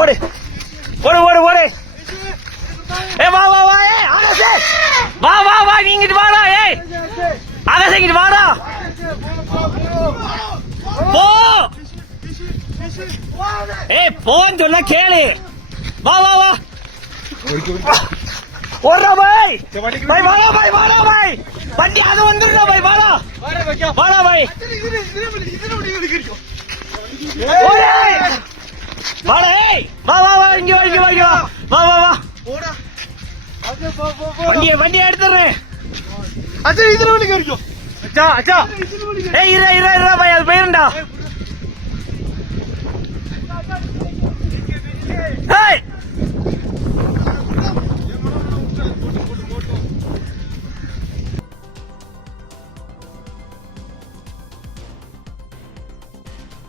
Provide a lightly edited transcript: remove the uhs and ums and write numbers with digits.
ஓடு ஓடு ஓடு ஓடு. ஏ வா வா வா. ஏ ஆகாஷ் வா வா வா. நீ இங்கிட்டு வாடா. ஏய் ஆகாஷ் இங்கிட்டு வாடா. போ. ஏய் போன்னு சொன்னா கேளு. வா வா வா. ஓடுறா பாய். பாய் வாடா பாய் வாடா பாய். வண்டி அது வந்துடுறா பாய் வாடா. வாடா பாய். ஓடு. வாடா. ஏய் வா வா வா. இங்க வா இங்க வா இங்க வா. வா வா வா. வண்டியை எடுத்துறேன். அச்சா இதுல வண்டி கறிக்கும். அச்சா அச்சா. ஏய் இரு இரு இரு பாய் அது போயிருண்டா. ஏய்